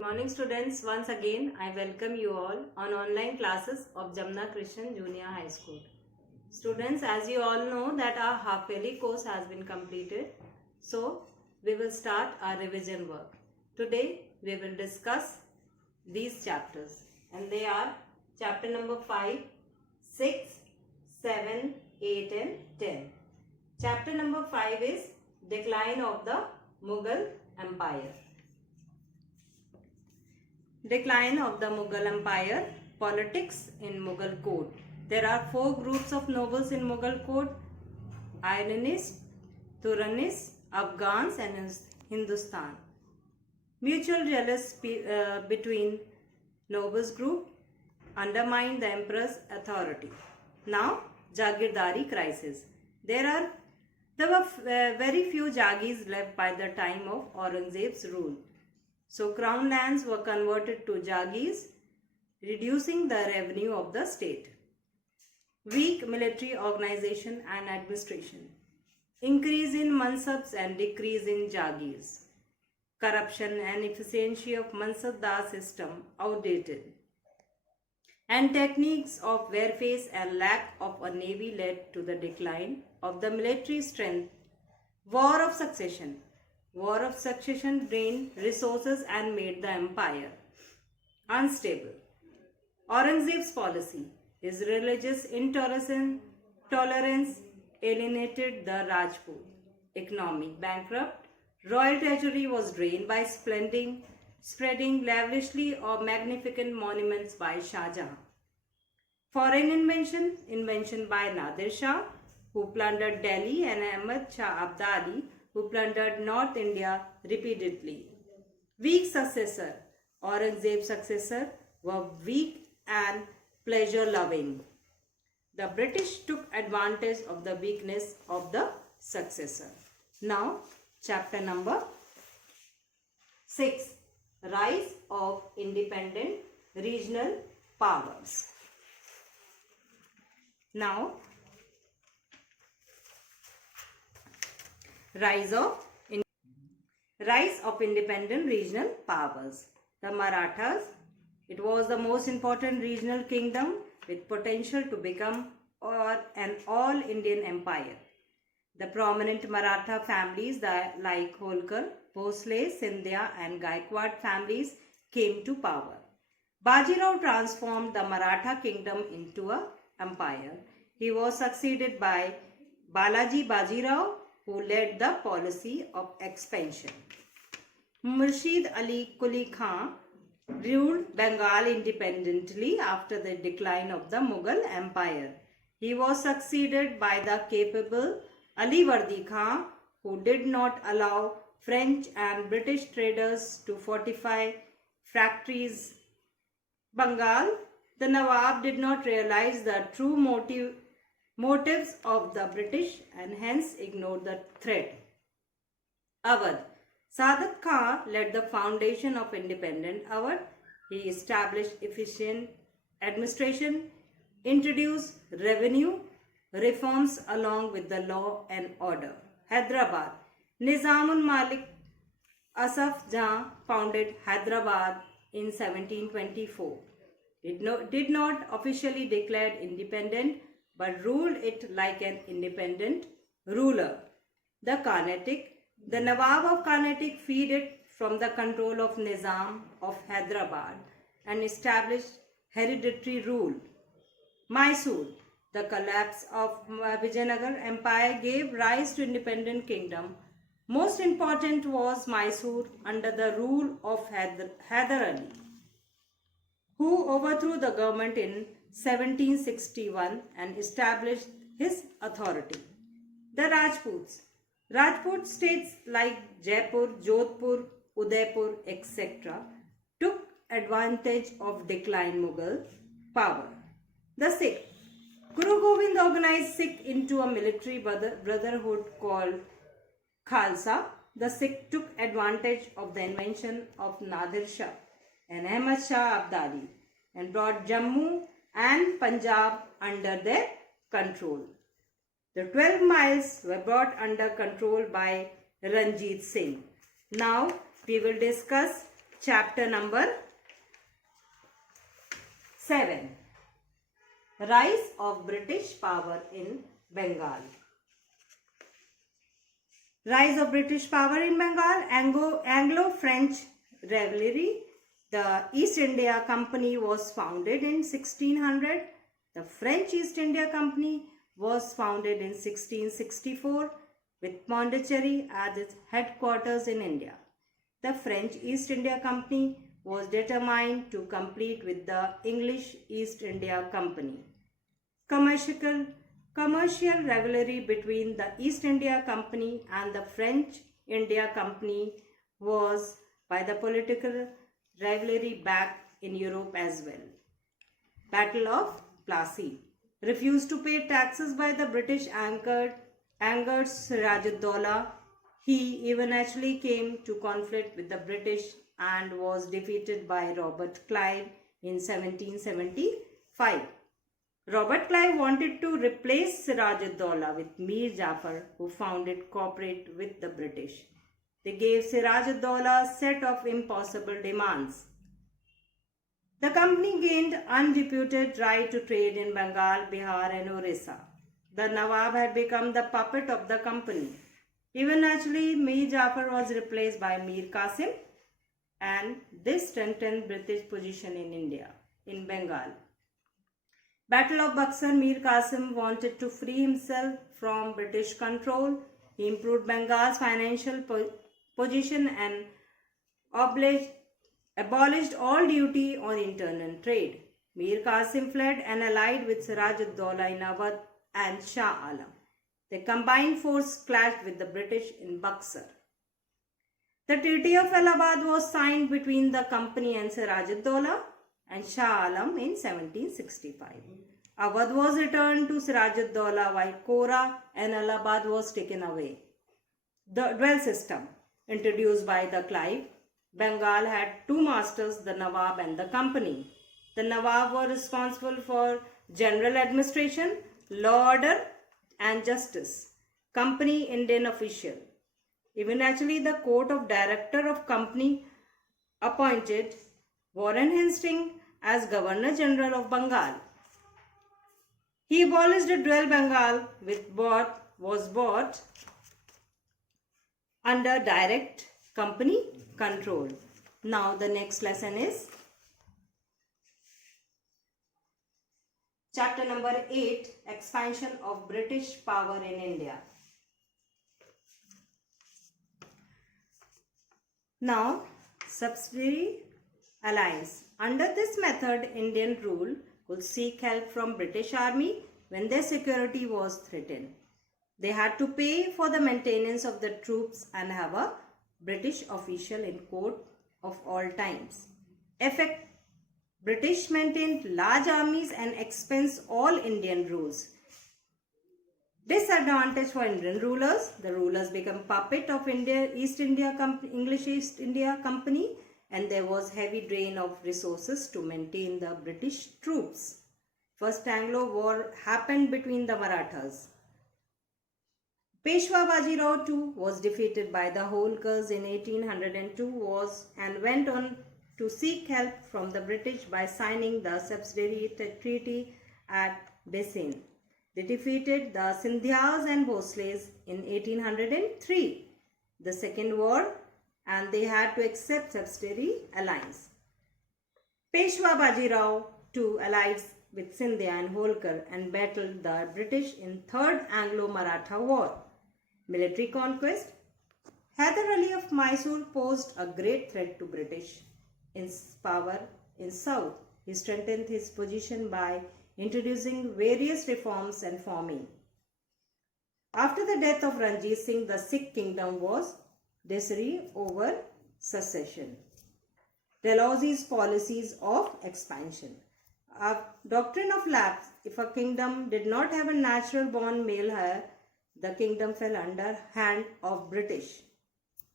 Good morning students. Once again I welcome you all on online classes of Jamna Christian Junior High School. Students, as you all know that our half yearly course has been completed. So we will start our revision work. Today we will discuss these chapters and they are chapter number 5, 6, 7, 8 and 10. Chapter number 5 is Decline of the Mughal Empire. Decline of the Mughal Empire, politics in Mughal court. There are 4 groups of nobles in Mughal court: Iranists, Turanists, Afghans and Hindustan. Mutual jealousy between nobles group undermined the emperor's authority. Now, Jagirdari crisis. There were very few Jagis left by the time of Aurangzeb's rule. So crown lands were converted to Jagis, reducing the revenue of the state. Weak military organization and administration. Increase in mansabs and decrease in Jagis. Corruption and efficiency of Mansabdar system outdated. And techniques of warfare and lack of a navy led to the decline of the military strength. War of succession. War of succession drained resources and made the empire unstable. Aurangzeb's policy, his religious intolerance alienated the Rajput. Economic bankrupt. Royal treasury was drained by spreading lavishly of magnificent monuments by Shah Jahan. Foreign invention by Nadir Shah, who plundered Delhi, and Ahmad Shah Abdali, who plundered North India repeatedly. Weak successor. Aurangzeb's successor were weak and pleasure-loving. The British took advantage of the weakness of the successor. Now, chapter number 6. Rise of independent regional powers. Now, Rise of independent regional powers. The Marathas, it was the most important regional kingdom with potential to become an all-Indian empire. The prominent Maratha families like Holkar, Bhosle, Scindia and Gaikwad families came to power. Bajirao transformed the Maratha kingdom into an empire. He was succeeded by Balaji Bajirao, who led the policy of expansion. Murshid Ali Quli Khan ruled Bengal independently after the decline of the Mughal Empire. He was succeeded by the capable Ali Vardi Khan, who did not allow French and British traders to fortify factories. Bengal, the Nawab did not realize the true motives of the British and hence ignored the threat. Awadh. Saadat Khan led the foundation of independent Awadh. He established efficient administration, introduced revenue reforms along with the law and order. Hyderabad. Nizamul Malik Asaf Jahan founded Hyderabad in 1724. It did not officially declare independent but ruled it like an independent ruler. The Carnatic. The Nawab of Carnatic freed it from the control of Nizam of Hyderabad and established hereditary rule. Mysore. The collapse of Vijayanagar Empire gave rise to independent kingdom. Most important was Mysore under the rule of Hyder Ali, who overthrew the government in 1761 and established his authority. The Rajputs. Rajput states like Jaipur, Jodhpur, Udaipur, etc. took advantage of declined Mughal power. The Sikh. Guru Gobind organized Sikh into a military brotherhood called Khalsa. The Sikh took advantage of the invention of Nadir Shah and Ahmad Shah Abdali and brought Jammu and Punjab under their control. The 12 miles were brought under control by Ranjit Singh. Now we will discuss chapter number 7. Rise of British power in Bengal. Rise of British power in Bengal, Anglo-French rivalry. The East India Company was founded in 1600. The French East India Company was founded in 1664 with Pondicherry as its headquarters in India. The French East India Company was determined to compete with the English East India Company. Commercial rivalry between the East India Company and the French India Company was by the political rivalry back in Europe as well. Battle of Plassey. Refused to pay taxes by the British angered Siraj-ud-Daulah. He eventually came to conflict with the British and was defeated by Robert Clive in 1775. Robert Clive wanted to replace Siraj-ud-Daulah with Mir Jafar, who found it cooperate with the British. They gave Siraj-ud-Daulah a set of impossible demands. The company gained undisputed right to trade in Bengal, Bihar and Orissa. The Nawab had become the puppet of the company. Eventually, Mir Jafar was replaced by Mir Qasim, and this strengthened British position in Bengal. Battle of Buxar. Mir Qasim wanted to free himself from British control. He improved Bengal's financial position and abolished all duty on internal trade. Mir Qasim fled and allied with Siraj-ud-Daulah in Awadh and Shah Alam. The combined force clashed with the British in Buxar. The Treaty of Allahabad was signed between the company and Siraj-ud-Daulah and Shah Alam in 1765. Awadh was returned to Siraj-ud-Daulah while Kora and Allahabad was taken away. The dual system introduced by the Clive. Bengal had two masters, the Nawab and the company. The Nawab were responsible for general administration, law order and justice. Company Indian official. Eventually, the court of director of company appointed Warren Hastings as Governor General of Bengal. He abolished the dual Bengal was bought under direct company control. Now the next lesson is chapter number 8, Expansion of British Power in India. Now, subsidiary alliance. Under this method, Indian rule could seek help from British Army when their security was threatened. They had to pay for the maintenance of the troops and have a British official in court of all times. Effect: British maintained large armies and expense all Indian rules. Disadvantage for Indian rulers: the rulers become puppet of English East India Company, and there was heavy drain of resources to maintain the British troops. First Anglo War happened between the Marathas. Peshwa Bajirao too was defeated by the Holkars in 1802 and went on to seek help from the British by signing the subsidiary treaty at Bassein. They defeated the Sindhyas and Bhosles in 1803, the Second War, and they had to accept subsidiary alliance. Peshwa Bajirao too allied with Sindhya and Holkar and battled the British in Third Anglo-Maratha War. Military conquest. Hyder Ali of Mysore posed a great threat to British power in South. He strengthened his position by introducing various reforms and farming. After the death of Ranjit Singh, the Sikh kingdom was disorderly over succession. Dalhousie's policies of expansion. A doctrine of lapse. If a kingdom did not have a natural born male heir, the kingdom fell under hand of British.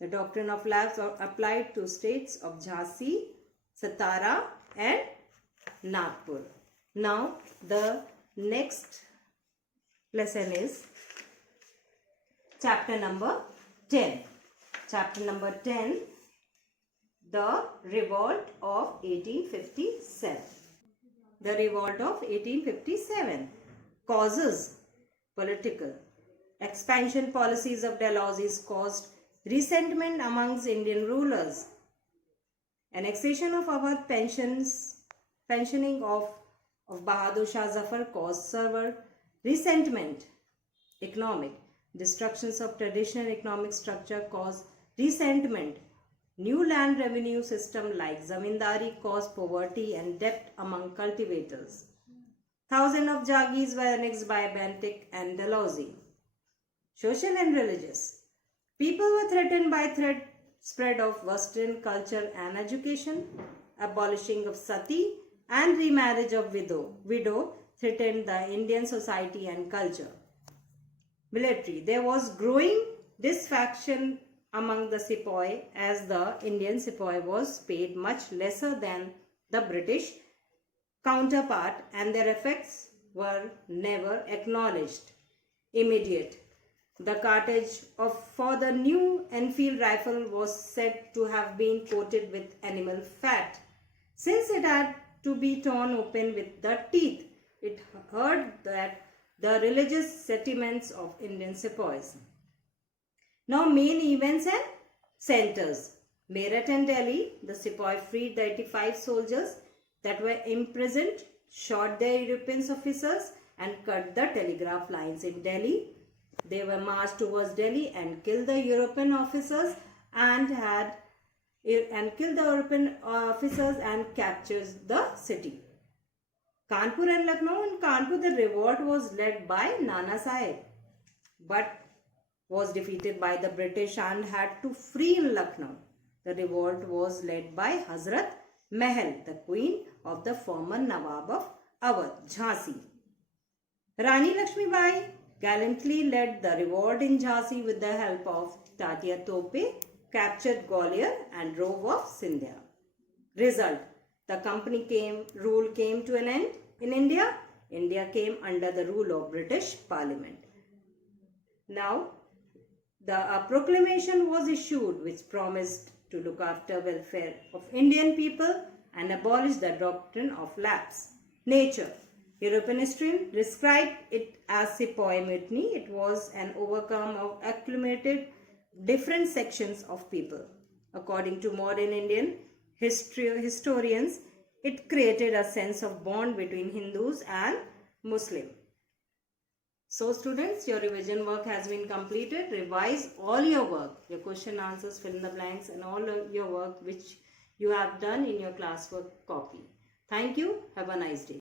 The doctrine of lapse applied to states of Jhansi, Satara and Nagpur. Now the next lesson is chapter number 10. Chapter number 10, The Revolt of 1857. The Revolt of 1857. Causes: political. Expansion policies of Dalhousie's caused resentment amongst Indian rulers. Annexation of Awadh, pensioning of Bahadur Shah Zafar caused severe resentment. Economic. Destructions of traditional economic structure caused resentment. New land revenue system like zamindari caused poverty and debt among cultivators. Thousands of Jagis were annexed by Bentinck and Dalhousie. Social and religious. People were threatened by spread of Western culture and education. Abolishing of sati and remarriage of widow threatened the Indian society and culture. Military. There was growing dissatisfaction among the sepoy as the Indian sepoy was paid much lesser than the British counterpart and their effects were never acknowledged. Immediate. The cartridge for the new Enfield rifle was said to have been coated with animal fat. Since it had to be torn open with the teeth, it hurt that the religious sentiments of Indian sepoys. Now main events and centers. Meerut and Delhi, the sepoy freed the 85 soldiers that were imprisoned, shot their European officers and cut the telegraph lines in Delhi. They were marched towards Delhi and killed the European officers and captured the city. Kanpur and Lucknow. In Kanpur, the revolt was led by Nana Sahib, but was defeated by the British and had to flee in Lucknow. The revolt was led by Hazrat Mahal, the queen of the former Nawab of Awadh, Jhansi. Rani Lakshmi Bai gallantly led the revolt in Jhansi with the help of Tatia Tope, captured Gwalior and drove off Scindia. Result: the company rule came to an end in India. India came under the rule of British Parliament. Now, a proclamation was issued which promised to look after welfare of Indian people and abolish the doctrine of lapse. Nature. European history described it as sepoy mutiny. It was an overcome of accumulated different sections of people. According to modern Indian historians, it created a sense of bond between Hindus and Muslims. So students, your revision work has been completed. Revise all your work, your question answers, fill in the blanks and all your work which you have done in your classwork copy. Thank you. Have a nice day.